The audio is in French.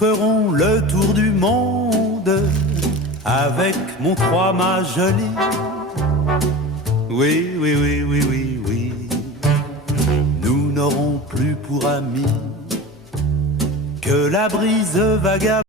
ferons le tour du monde avec mon trois-mâts joli. Oui, oui, oui, oui, oui, oui. Nous n'aurons plus pour amis que la brise vagabonde.